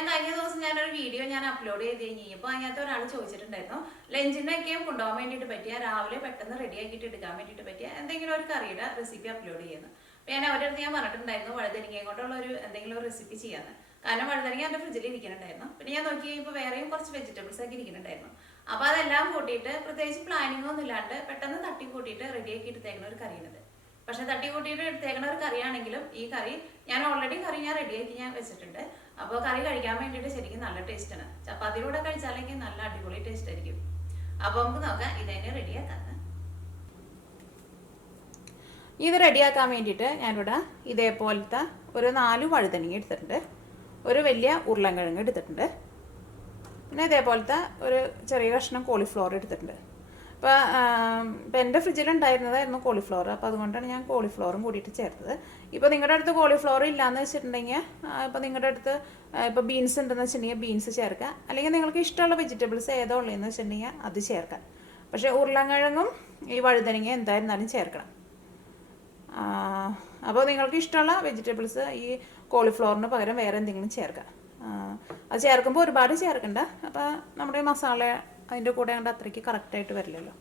ഞാൻ കഴിഞ്ഞ ദിവസം ഞാനൊരു വീഡിയോ അപ്ലോഡ് ചെയ്ത് കഴിഞ്ഞപ്പോൾ അതിനകത്ത് ഒരാൾ ചോദിച്ചിട്ടുണ്ടായിരുന്നു ലഞ്ചിനൊക്കെയും കൊണ്ടുപോകാൻ വേണ്ടിയിട്ട് പറ്റിയ രാവിലെ പെട്ടെന്ന് റെഡി ആക്കിയിട്ട് എടുക്കാൻ വേണ്ടിയിട്ട് പറ്റിയ എന്തെങ്കിലും ഒരു കറിയുടെ റെസിപ്പി അപ്ലോഡ് ചെയ്യുന്നു. അപ്പോൾ ഞാൻ അവരുടെ അടുത്ത് ഞാൻ പറഞ്ഞിട്ടുണ്ടായിരുന്നു വഴുതനങ്ങയും കൊണ്ടുള്ള എന്തെങ്കിലും ഒരു റെസിപ്പി ചെയ്യാന്ന്. കാരണം വഴുതനങ്ങ എൻ്റെ ഫ്രിഡ്ജിൽ ഇരിക്കുന്നുണ്ടായിരുന്നു. പിന്നെ ഞാൻ നോക്കി കഴിയുമ്പോൾ വേറെയും കുറച്ച് വെജിറ്റബിൾസ് ഒക്കെ ഇരിക്കുന്നുണ്ടായിരുന്നു. അപ്പോൾ അതെല്ലാം കൂട്ടിയിട്ട് പ്രത്യേകിച്ച് പ്ലാനിങ് ഒന്നും ഇല്ലാണ്ട് പെട്ടെന്ന് തട്ടി കൂട്ടിയിട്ട് റെഡിയാക്കി എടുത്തേക്കുന്ന ഒരു കറിയാണിത്. പക്ഷെ തട്ടി കൂട്ടിയിട്ട് എടുത്തേക്കുന്ന ഒരു കറിയാണെങ്കിലും ഈ കറി ഞാൻ ഓൾറെഡി റെഡിയാക്കി വെച്ചിട്ടുണ്ട്. അപ്പോൾ കറി കഴിക്കാൻ വേണ്ടിയിട്ട് ശരിക്കും നല്ല ടേസ്റ്റാണ്. ചപ്പാത്തിയിലൂടെ കഴിച്ചാലെങ്കിൽ നല്ല അടിപൊളി ടേസ്റ്റ് ആയിരിക്കും. അപ്പോൾ നമുക്ക് നോക്കാം ഇതെന്നെ റെഡിയാക്കാം. ഇത് റെഡിയാക്കാൻ വേണ്ടിയിട്ട് ഞാനിവിടെ ഇതേപോലത്തെ ഒരു 4 വഴുതനങ്ങ എടുത്തിട്ടുണ്ട്, ഒരു വലിയ ഉരുളൻകിഴങ്ങ് എടുത്തിട്ടുണ്ട്, പിന്നെ ഇതേപോലത്തെ ഒരു ചെറിയ കഷ്ണം കോളിഫ്ലവർ എടുത്തിട്ടുണ്ട്. ഇപ്പോൾ എൻ്റെ ഫ്രിഡ്ജിലുണ്ടായിരുന്നതായിരുന്നു കോളിഫ്ലവർ. അപ്പോൾ അതുകൊണ്ടാണ് ഞാൻ കോളിഫ്ലവറും കൂടിയിട്ട് ചേർത്തത്. ഇപ്പോൾ നിങ്ങളുടെ അടുത്ത് കോളിഫ്ലവർ ഇല്ലയെന്ന് വെച്ചിട്ടുണ്ടെങ്കിൽ ഇപ്പോൾ നിങ്ങളുടെ അടുത്ത് ഇപ്പോൾ ബീൻസ് ഉണ്ടെന്ന് വെച്ചിട്ടുണ്ടെങ്കിൽ ബീൻസ് ചേർക്കുക, അല്ലെങ്കിൽ നിങ്ങൾക്ക് ഇഷ്ടമുള്ള വെജിറ്റബിൾസ് ഏതോ ഉള്ളതെന്ന് വെച്ചിട്ടുണ്ടെങ്കിൽ അത് ചേർക്കാം. പക്ഷേ ഉരുളൻകിഴങ്ങും ഈ വഴുതനങ്ങ എന്തായിരുന്നാലും ചേർക്കണം. അപ്പോൾ നിങ്ങൾക്ക് ഇഷ്ടമുള്ള വെജിറ്റബിൾസ് ഈ കോളിഫ്ലവറിന് പകരം വേറെ എന്തെങ്കിലും ചേർക്കാം. അത് ചേർക്കുമ്പോൾ ഒരുപാട് ചേർക്കണ്ട. അപ്പോൾ നമ്മുടെ മസാല അതിൻ്റെ കൂടെ കണ്ട് അത്രയ്ക്ക് കറക്റ്റായിട്ട് വരില്ലല്ലോ.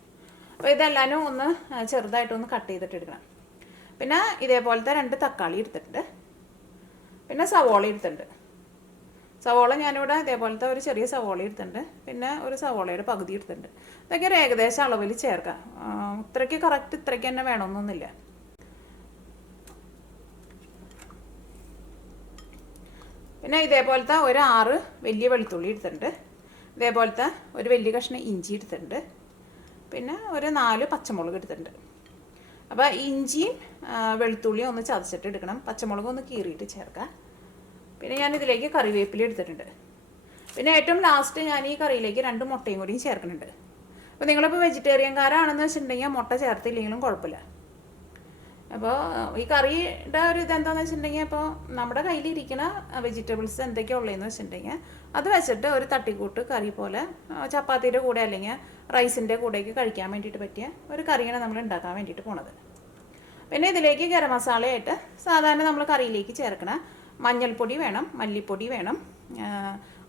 അപ്പോൾ ഇതെല്ലാവരും ഒന്ന് ചെറുതായിട്ടൊന്ന് കട്ട് ചെയ്തിട്ട് എടുക്കണം. പിന്നെ ഇതേപോലത്തെ 2 തക്കാളി എടുത്തിട്ടുണ്ട്, പിന്നെ സവോള എടുത്തിട്ടുണ്ട്. സവോള ഞാനിവിടെ ഇതേപോലത്തെ ഒരു ചെറിയ സവോള എടുത്തിട്ടുണ്ട്, പിന്നെ ഒരു സവോളയുടെ പകുതി എടുത്തിട്ടുണ്ട്. ഇതൊക്കെ ഒരു ഏകദേശം അളവിൽ ചേർക്കാം. ഇത്രയ്ക്ക് കറക്റ്റ് ഇത്രയ്ക്ക് തന്നെ വേണമെന്നൊന്നുമില്ല. പിന്നെ ഇതേപോലത്തെ ഒരു 6 വലിയ വെളുത്തുള്ളി എടുത്തിട്ടുണ്ട്, ഇതേപോലത്തെ ഒരു വലിയ കഷ്ണം ഇഞ്ചി എടുത്തിട്ടുണ്ട്, പിന്നെ ഒരു 4 പച്ചമുളക് എടുത്തിട്ടുണ്ട്. അപ്പോൾ ഇഞ്ചിയും വെളുത്തുള്ളിയും ഒന്ന് ചതച്ചിട്ട് എടുക്കണം, പച്ചമുളക് ഒന്ന് കീറിയിട്ട് ചേർക്കാം. പിന്നെ ഞാനിതിലേക്ക് കറിവേപ്പില എടുത്തിട്ടുണ്ട്. പിന്നെ ഏറ്റവും ലാസ്റ്റ് ഞാൻ ഈ കറിയിലേക്ക് 2 മുട്ടയും കൂടിയും ചേർക്കുന്നുണ്ട്. അപ്പോൾ നിങ്ങളിപ്പോൾ വെജിറ്റേറിയൻകാരാണെന്ന് വെച്ചിട്ടുണ്ടെങ്കിൽ മുട്ട ചേർത്തില്ലെങ്കിലും കുഴപ്പമില്ല. അപ്പോൾ ഈ കറിയുടെ ഒരു ഇതെന്താണെന്ന് വെച്ചിട്ടുണ്ടെങ്കിൽ ഇപ്പോൾ നമ്മുടെ കയ്യിലിരിക്കുന്ന വെജിറ്റബിൾസ് എന്തൊക്കെയാണ് ഉള്ളതെന്ന് വെച്ചിട്ടുണ്ടെങ്കിൽ അത് വെച്ചിട്ട് ഒരു തട്ടിക്കൂട്ട് കറി പോലെ ചപ്പാത്തിയുടെ കൂടെ അല്ലെങ്കിൽ റൈസിൻ്റെ കൂടെയൊക്കെ കഴിക്കാൻ വേണ്ടിയിട്ട് പറ്റിയ ഒരു കറിയാണ് നമ്മൾ ഉണ്ടാക്കാൻ വേണ്ടിയിട്ട് പോണത്. പിന്നെ ഇതിലേക്ക് ഗരം മസാലയായിട്ട് സാധാരണ നമ്മൾ കറിയിലേക്ക് ചേർക്കണ മഞ്ഞൾപ്പൊടി വേണം, മല്ലിപ്പൊടി വേണം,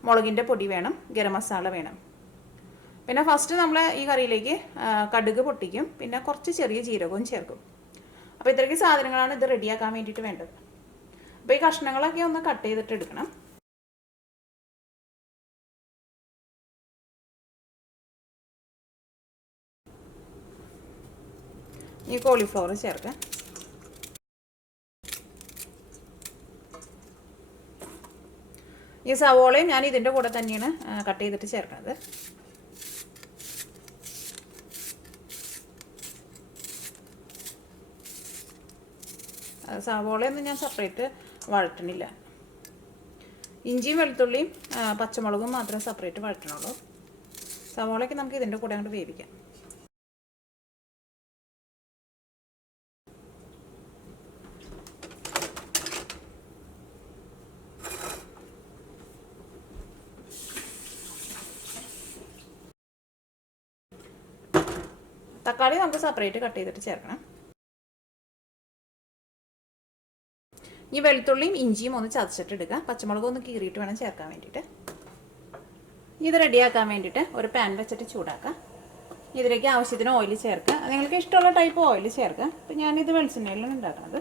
മുളകിൻ്റെ പൊടി വേണം, ഗരം മസാല വേണം. പിന്നെ ഫസ്റ്റ് നമ്മൾ ഈ കറിയിലേക്ക് കടുക് പൊട്ടിക്കും, പിന്നെ കുറച്ച് ചെറിയ ജീരകവും ചേർക്കും. അപ്പോൾ ഇത്രയ്ക്ക് സാധനങ്ങളാണ് ഇത് റെഡിയാക്കാൻ വേണ്ടിയിട്ട് വേണ്ടത്. അപ്പോൾ ഈ കഷ്ണങ്ങളൊക്കെ ഒന്ന് കട്ട് ചെയ്തിട്ട് എടുക്കണം. ഈ കോളിഫ്ലവർ ചേർക്കാം. ഈ സവോളയും ഞാൻ ഇതിൻ്റെ കൂടെ തന്നെയാണ് കട്ട് ചെയ്തിട്ട് ചേർക്കുന്നത്. സവോളയൊന്നും ഞാൻ സെപ്പറേറ്റ് വഴറ്റണില്ല. ഇഞ്ചിയും വെളുത്തുള്ളിയും പച്ചമുളകും മാത്രമേ സെപ്പറേറ്റ് വഴറ്റണുള്ളൂ. സവോളയൊക്കെ നമുക്ക് ഇതിൻ്റെ കൂടെ അങ്ങോട്ട് വേവിക്കാം. തക്കാളി നമുക്ക് സെപ്പറേറ്റ് കട്ട് ചെയ്തിട്ട് ചേർക്കണം. ഈ വെളുത്തുള്ളിയും ഇഞ്ചിയും ഒന്ന് ചതച്ചിട്ട് എടുക്കുക, പച്ചമുളക് ഒന്ന് കീറിയിട്ട് വേണം ചേർക്കാൻ വേണ്ടിയിട്ട്. ഇത് റെഡിയാക്കാൻ വേണ്ടിയിട്ട് ഒരു പാൻ വെച്ചിട്ട് ചൂടാക്കുക. ഇതിലേക്ക് ആവശ്യത്തിന് ഓയിൽ ചേർക്കുക. നിങ്ങൾക്ക് ഇഷ്ടമുള്ള ടൈപ്പ് ഓയിൽ ചേർക്കുക. അപ്പം ഞാനിത് വെളിച്ചെണ്ണയിലാണ് ഉണ്ടാക്കുന്നത്.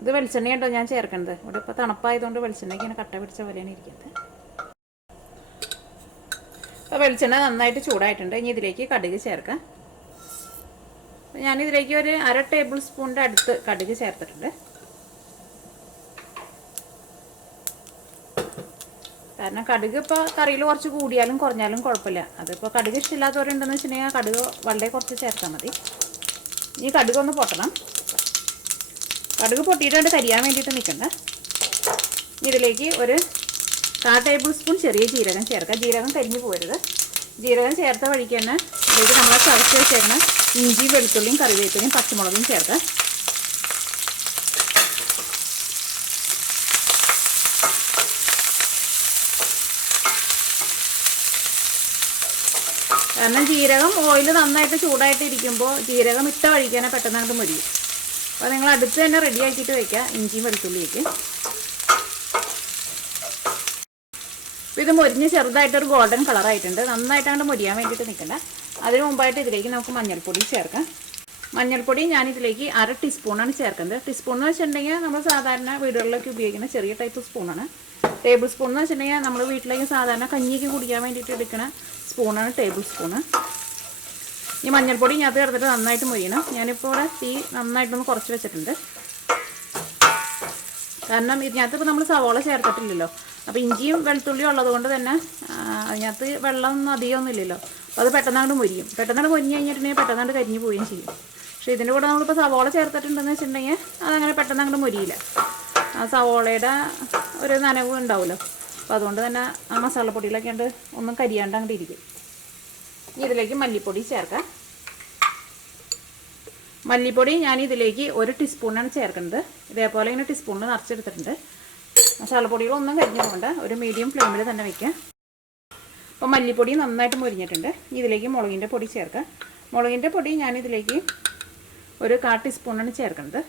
ഇത് വെളിച്ചെണ്ണയുണ്ടോ ഞാൻ ചേർക്കുന്നത്. ഇവിടെ ഇപ്പോൾ തണുപ്പായതുകൊണ്ട് വെളിച്ചെണ്ണയ്ക്ക് ഇങ്ങനെ കട്ട പിടിച്ച പോലെയാണ് ഇരിക്കുന്നത്. അപ്പോൾ വെളിച്ചെണ്ണ നന്നായിട്ട് ചൂടായിട്ടുണ്ട്. ഇനി ഇതിലേക്ക് കടുക് ചേർക്കാം. ഞാനിതിലേക്ക് ഒരു 1/2 ടേബിൾ സ്പൂണിൻ്റെ അടുത്ത് കടുക് ചേർത്തിട്ടുണ്ട്. കാരണം കടുക് ഇപ്പോൾ കറിയിൽ കുറച്ച് കൂടിയാലും കുറഞ്ഞാലും കുഴപ്പമില്ല. അതിപ്പോൾ കടുക് ഇഷ്ടമില്ലാത്തവരുണ്ടെന്ന് വെച്ചിട്ടുണ്ടെങ്കിൽ കടുക് വളരെ കുറച്ച് ചേർത്താൽ മതി. ഇനി കടുക് ഒന്ന് പൊട്ടണം. കടുക് പൊട്ടിയിട്ട് കരിയാൻ വേണ്ടിയിട്ട് നിൽക്കണ്ട. ഇതിലേക്ക് ഒരു 1/4 ടേബിൾ സ്പൂൺ ചെറിയ ജീരകം ചേർക്കാം. ജീരകം കരിഞ്ഞു പോരുത്. ജീരകം ചേർത്ത വഴിക്ക് തന്നെ ഇതിലേക്ക് നമ്മളെ ചതച്ച് വെച്ചേക്കുന്ന ഇഞ്ചി വെളുത്തുള്ളിയും കറിവേപ്പിലയും പച്ചമുളകും ചേർക്കാം. കാരണം ജീരകം ഓയിൽ നന്നായിട്ട് ചൂടായിട്ട് ഇരിക്കുമ്പോൾ ജീരകം ഇട്ട വഴിക്കാനെ പെട്ടെന്ന് അങ്ങോട്ട് മൊരിയും. അപ്പോൾ നിങ്ങൾ അടുത്ത് തന്നെ റെഡി ആക്കിയിട്ട് വയ്ക്കുക ഇഞ്ചിയും വെളുത്തുള്ളിയൊക്കെ. അപ്പോൾ ഇത് മൊരിഞ്ഞ് ചെറുതായിട്ടൊരു ഗോൾഡൻ കളറായിട്ടുണ്ട്. നന്നായിട്ട് അങ്ങോട്ട് മൊരിയാൻ വേണ്ടിയിട്ട് നിൽക്കണ്ട. അതിന് മുമ്പായിട്ട് ഇതിലേക്ക് നമുക്ക് മഞ്ഞൾപ്പൊടി ചേർക്കാം. മഞ്ഞൾപ്പൊടി ഞാനിതിലേക്ക് 1/2 ടീസ്പൂണാണ് ചേർക്കുന്നത്. ടീസ്പൂൺ എന്ന് വെച്ചിട്ടുണ്ടെങ്കിൽ നമ്മൾ സാധാരണ വീടുകളിലൊക്കെ ഉപയോഗിക്കുന്ന ചെറിയ ടൈപ്പ് സ്പൂണാണ്. ടേബിൾ സ്പൂൺ എന്ന് വെച്ചിട്ടുണ്ടെങ്കിൽ നമ്മൾ വീട്ടിലേക്ക് സാധാരണ കഞ്ഞിക്ക് കുടിക്കാൻ വേണ്ടിയിട്ട് എടുക്കുന്ന സ്പൂണാണ് ടേബിൾ സ്പൂണ്. ഈ മഞ്ഞൾപ്പൊടി ഇതിനകത്ത് ചേർത്തിട്ട് നന്നായിട്ട് മൊരിയണം. ഞാനിപ്പോൾ ഇവിടെ തീ നന്നായിട്ടൊന്ന് കുറച്ച് വെച്ചിട്ടുണ്ട്. കാരണം ഇതിനകത്ത് ഇപ്പോൾ നമ്മൾ സവോള ചേർത്തിട്ടില്ലല്ലോ. അപ്പോൾ ഇഞ്ചിയും വെളുത്തുള്ളിയും ഉള്ളത് കൊണ്ട് തന്നെ അതിനകത്ത് വെള്ളമൊന്നും അധികമൊന്നും ഇല്ലല്ലോ. അപ്പോൾ അത് പെട്ടെന്നാണ്ട് മൊരിയും. പെട്ടെന്നാണ്ട് മൊരിഞ്ഞ് കഴിഞ്ഞിട്ടുണ്ടെങ്കിൽ പെട്ടെന്നാണ്ട് കരിഞ്ഞ് പോവുകയും ചെയ്യും. പക്ഷേ ഇതിൻ്റെ കൂടെ നമ്മളിപ്പോൾ സവോള ചേർത്തിട്ടുണ്ടെന്ന് വെച്ചിട്ടുണ്ടെങ്കിൽ അതങ്ങനെ പെട്ടെന്നങ്ങോട്ട് മൊരിയില്ല. ആ സവോളയുടെ ഒരു നനവ് ഉണ്ടാവുമല്ലോ. അപ്പോൾ അതുകൊണ്ട് തന്നെ ആ മസാലപ്പൊടിയിലൊക്കെ ഉണ്ട് ഒന്നും കരിയാണ്ട് അങ്ങോട്ട് ഇരിക്കും. ഇതിലേക്ക് മല്ലിപ്പൊടി ചേർക്കാം. മല്ലിപ്പൊടി ഞാൻ ഇതിലേക്ക് 1 ടീസ്പൂണാണ് ചേർക്കുന്നത്. ഇതേപോലെ ഇങ്ങനെ ടീസ്പൂണിൽ നിറച്ചെടുത്തിട്ടുണ്ട്. മസാലപ്പൊടികളൊന്നും കരിഞ്ഞു പോകണ്ട, ഒരു മീഡിയം ഫ്ലെയിമിൽ തന്നെ വയ്ക്കുക. അപ്പോൾ മല്ലിപ്പൊടി നന്നായിട്ട് മൊരിഞ്ഞിട്ടുണ്ട്. ഇതിലേക്ക് മുളകിൻ്റെ പൊടി ചേർക്കാം. മുളകിൻ്റെ പൊടി ഞാനിതിലേക്ക് 1/4 ടീസ്പൂണാണ് ചേർക്കുന്നത്.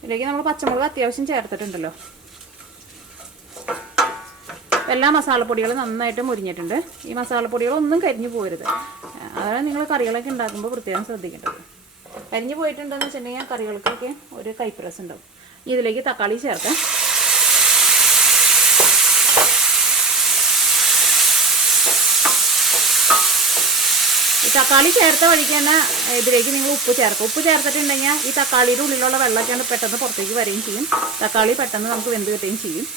ഇതിലേക്ക് നമ്മൾ പച്ചമുളക് അത്യാവശ്യം ചേർത്തിട്ടുണ്ടല്ലോ. എല്ലാ മസാലപ്പൊടികളും നന്നായിട്ട് മുരിഞ്ഞിട്ടുണ്ട്. ഈ മസാലപ്പൊടികളൊന്നും കരിഞ്ഞു പോകരുത്. അതാണ് നിങ്ങൾ കറികളൊക്കെ ഉണ്ടാക്കുമ്പോൾ പ്രത്യേകം ശ്രദ്ധിക്കേണ്ടത്. കരിഞ്ഞു പോയിട്ടുണ്ടെന്ന് വെച്ചിട്ടുണ്ടെങ്കിൽ കറികൾക്കൊക്കെ ഒരു കൈപ്രസ് ഉണ്ടാവും. ഇതിലേക്ക് തക്കാളി ചേർക്കാം. ഈ തക്കാളി ചേർത്ത വഴിക്ക് തന്നെ ഇതിലേക്ക് നിങ്ങൾ ഉപ്പ് ചേർക്കുക. ഉപ്പ് ചേർത്തിട്ടുണ്ടെങ്കിൽ ഈ തക്കാളിയുടെ ഉള്ളിലുള്ള വെള്ളമൊക്കെയാണ് പെട്ടെന്ന് പുറത്തേക്ക് വരികയും ചെയ്യും. തക്കാളി പെട്ടെന്ന് നമുക്ക് വെന്ത് കിട്ടുകയും ചെയ്യും.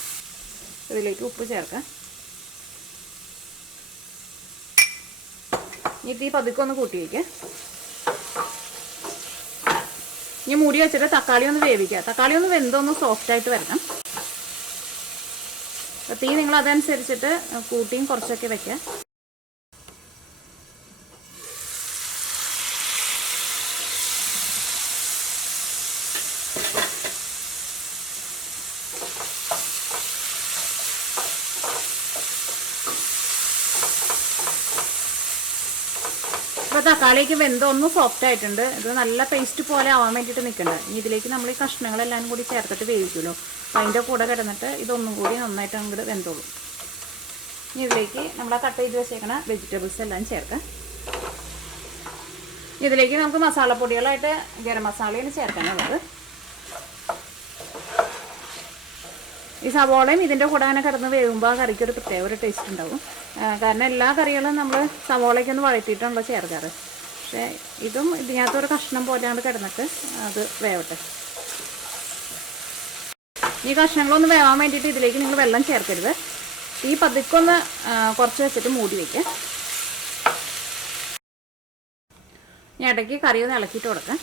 ഇതിലേക്ക് ഉപ്പ് ചേർക്കാം. ഇനി തീ പതുക്കെ ഒന്ന് കൂട്ടി വയ്ക്കുക. ഇനി മൂടി വെച്ചിട്ട് തക്കാളി ഒന്ന് വേവിക്കുക. തക്കാളി ഒന്ന് വെന്തൊന്ന് സോഫ്റ്റായിട്ട് വരണം. തീ നിങ്ങൾ അതനുസരിച്ചിട്ട് കൂട്ടിയും കുറച്ചൊക്കെ വയ്ക്കുക. ഇപ്പോൾ തക്കാളിക്ക് വെന്തൊന്ന് സോഫ്റ്റ് ആയിട്ടുണ്ട്. ഇത് നല്ല പേസ്റ്റ് പോലെ ആവാൻ വേണ്ടിയിട്ട് നിൽക്കണ്ട. ഇനി ഇതിലേക്ക് നമ്മൾ ഈ കഷ്ണങ്ങളെല്ലാം കൂടി ചേർത്തിട്ട് വേവിക്കുമല്ലോ. അപ്പോൾ അതിൻ്റെ കൂടെ കിടന്നിട്ട് ഇതൊന്നും കൂടി നന്നായിട്ട് അങ്ങോട്ട് വെന്തോളൂ. ഇനി ഇതിലേക്ക് നമ്മൾ കട്ട് ചെയ്ത് വെച്ചേക്കണ വെജിറ്റബിൾസ് എല്ലാം ചേർക്കാം. ഇതിലേക്ക് നമുക്ക് മസാലപ്പൊടികളായിട്ട് ഗരം മസാലയാണ് ചേർക്കാനുള്ളത്. ഈ സവോളയും ഇതിൻ്റെ കൂടെ അങ്ങനെ കിടന്ന് വേകുമ്പോൾ ആ കറിക്ക് ഒരു പ്രത്യേക ഒരു ടേസ്റ്റ് ഉണ്ടാവും. കാരണം എല്ലാ കറികളും നമ്മൾ സവോളയ്ക്കൊന്ന് വഴറ്റിയിട്ടാണല്ലോ ചേർക്കാറ്. പക്ഷേ ഇതും ഇതിനകത്തൊരു കഷ്ണം പോലെയാണ് കിടന്നിട്ട് അത് വേവട്ടെ. ഈ കഷ്ണങ്ങളൊന്ന് വേവാൻ വേണ്ടിയിട്ട് ഇതിലേക്ക് നിങ്ങൾ വെള്ളം ചേർക്കരുത്. ഈ പതുക്കൊന്ന് കുറച്ച് വെച്ചിട്ട് മൂടി വയ്ക്കുക. ഞാൻ ഇടയ്ക്ക് കറി ഒന്ന് ഇളക്കിയിട്ട് കൊടുക്കാം.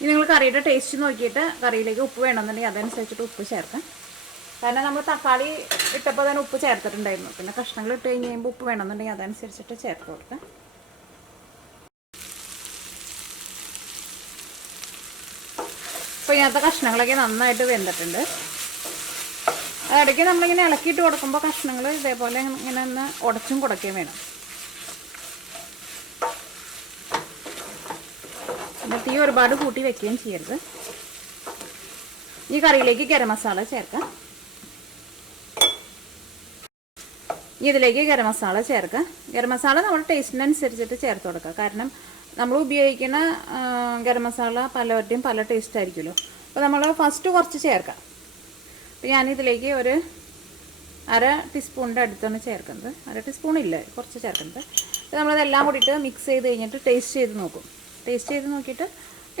ഇനി നിങ്ങൾ കറിയുടെ ടേസ്റ്റ് നോക്കിയിട്ട് കറിയിലേക്ക് ഉപ്പ് വേണമെന്നുണ്ടെങ്കിൽ അതനുസരിച്ചിട്ട് ഉപ്പ് ചേർക്കാം. കാരണം നമ്മൾ തക്കാളി ഇട്ടപ്പോൾ തന്നെ ഉപ്പ് ചേർത്തിട്ടുണ്ടായിരുന്നു. പിന്നെ കഷ്ണങ്ങൾ ഇട്ട് കഴിഞ്ഞ് കഴിയുമ്പോൾ ഉപ്പ് വേണമെന്നുണ്ടെങ്കിൽ അതനുസരിച്ചിട്ട് ചേർത്ത് കൊടുക്കാം. അപ്പോൾ ഇതിനകത്തെ കഷ്ണങ്ങളൊക്കെ നന്നായിട്ട് വെന്തിട്ടുണ്ട്. ഇടയ്ക്ക് നമ്മളിങ്ങനെ ഇളക്കിയിട്ട് കൊടുക്കുമ്പോൾ കഷ്ണങ്ങൾ ഇതേപോലെ ഇങ്ങനെ ഒന്ന് ഉടച്ചും കൊടുക്കുകയും വേണം. പിന്നെ തീ ഒരുപാട് കൂട്ടി വെക്കുകയും ചെയ്യരുത്. ഈ കറിയിലേക്ക് ഗരം മസാല ചേർക്കാം. ഇതിലേക്ക് ഗരം മസാല ചേർക്കാം. ഗരം മസാല നമ്മുടെ ടേസ്റ്റിനനുസരിച്ചിട്ട് ചേർത്ത് കൊടുക്കുക. കാരണം നമ്മൾ ഉപയോഗിക്കുന്ന ഗരം മസാല പലവരുടെയും പല ടേസ്റ്റ് ആയിരിക്കുമല്ലോ. അപ്പോൾ നമ്മൾ ഫസ്റ്റ് കുറച്ച് ചേർക്കാം. അപ്പോൾ ഞാനിതിലേക്ക് ഒരു 1/2 ടീസ്പൂണിൻ്റെ അടുത്താണ് ചേർക്കുന്നത്. 1/2 ടീസ്പൂൺ ഇല്ല, കുറച്ച് ചേർക്കുന്നത്. അപ്പോൾ നമ്മളതെല്ലാം കൂടിയിട്ട് മിക്സ് ചെയ്ത് കഴിഞ്ഞിട്ട് ടേസ്റ്റ് ചെയ്ത് നോക്കും. ടേസ്റ്റ് ചെയ്ത് നോക്കിയിട്ട്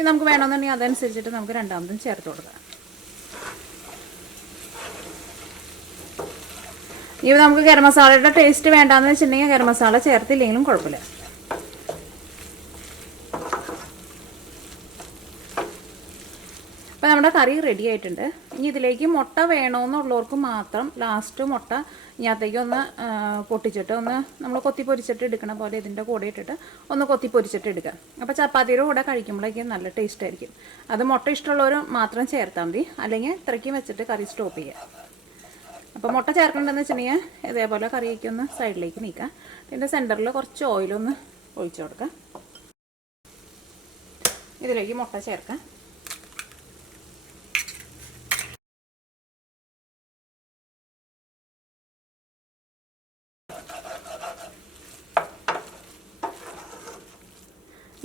നമുക്ക് വേണമെന്നുണ്ടെങ്കിൽ അതനുസരിച്ചിട്ട് നമുക്ക് രണ്ടാമതും ചേർത്ത് കൊടുക്കാം. ഇനി നമുക്ക് ഗരം മസാലയുടെ ടേസ്റ്റ് വേണ്ടാന്ന് വെച്ചിട്ടുണ്ടെങ്കിൽ ഗരം മസാല ചേർത്തില്ലെങ്കിലും കുഴപ്പമില്ല. അപ്പോൾ നമ്മുടെ കറി റെഡി ആയിട്ടുണ്ട്. ഇനി ഇതിലേക്ക് മുട്ട വേണമെന്നുള്ളവർക്ക് മാത്രം ലാസ്റ്റ് മുട്ട ഇതിനകത്തേക്ക് ഒന്ന് പൊട്ടിച്ചിട്ട് ഒന്ന് നമ്മൾ കൊത്തി പൊരിച്ചിട്ട് എടുക്കണ പോലെ ഇതിൻ്റെ കൂടെ ഇട്ടിട്ട് ഒന്ന് കൊത്തി പൊരിച്ചിട്ട് എടുക്കുക. അപ്പോൾ ചപ്പാത്തിയുടെ കൂടെ കഴിക്കുമ്പോഴേക്കും നല്ല ടേസ്റ്റ് ആയിരിക്കും. അത് മുട്ട ഇഷ്ടമുള്ളവർ മാത്രം ചേർത്താൽ മതി, അല്ലെങ്കിൽ ഇത്രയ്ക്കും വെച്ചിട്ട് കറി സ്റ്റോപ്പ് ചെയ്യുക. അപ്പോൾ മുട്ട ചേർക്കണമെന്ന് വെച്ചിട്ടുണ്ടെങ്കിൽ ഇതേപോലെ കറിയൊക്കെ ഒന്ന് സൈഡിലേക്ക് നീക്കുക. പിന്നെ സെൻറ്ററിൽ കുറച്ച് ഓയിലൊന്ന് ഒഴിച്ചു കൊടുക്കുക. ഇതിലേക്ക് മുട്ട ചേർക്കാം.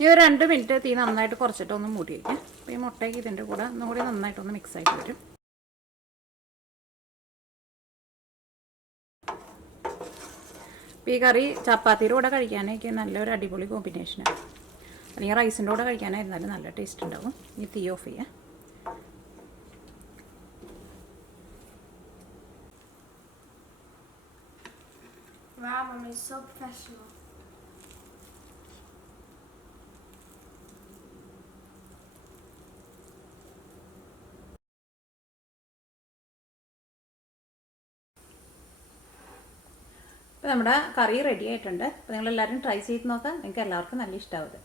ഈ ഒരു 2 മിനിറ്റ് തീ നന്നായിട്ട് കുറച്ചിട്ട് ഒന്ന് മൂടി വയ്ക്കാം. അപ്പോൾ ഈ മുട്ടയ്ക്ക് ഇതിൻ്റെ കൂടെ ഒന്നും കൂടി നന്നായിട്ടൊന്ന് മിക്സ് ആയിട്ട് വരും. അപ്പോൾ ഈ കറി ചപ്പാത്തിയുടെ കൂടെ കഴിക്കാനൊക്കെ നല്ലൊരു അടിപൊളി കോമ്പിനേഷനാണ്. അല്ലെങ്കിൽ റൈസിൻ്റെ കൂടെ കഴിക്കാനായിരുന്നാലും നല്ല ടേസ്റ്റ് ഉണ്ടാവും. ഇനി തീ ഓഫ് ചെയ്യാം. Wow, Mum is so professional. അപ്പോൾ നമ്മുടെ കറി റെഡി ആയിട്ടുണ്ട്. അപ്പോൾ നിങ്ങളെല്ലാവരും ട്രൈ ചെയ്ത് നോക്കാം. നിങ്ങൾക്ക് എല്ലാവർക്കും നല്ല ഇഷ്ടമാവും.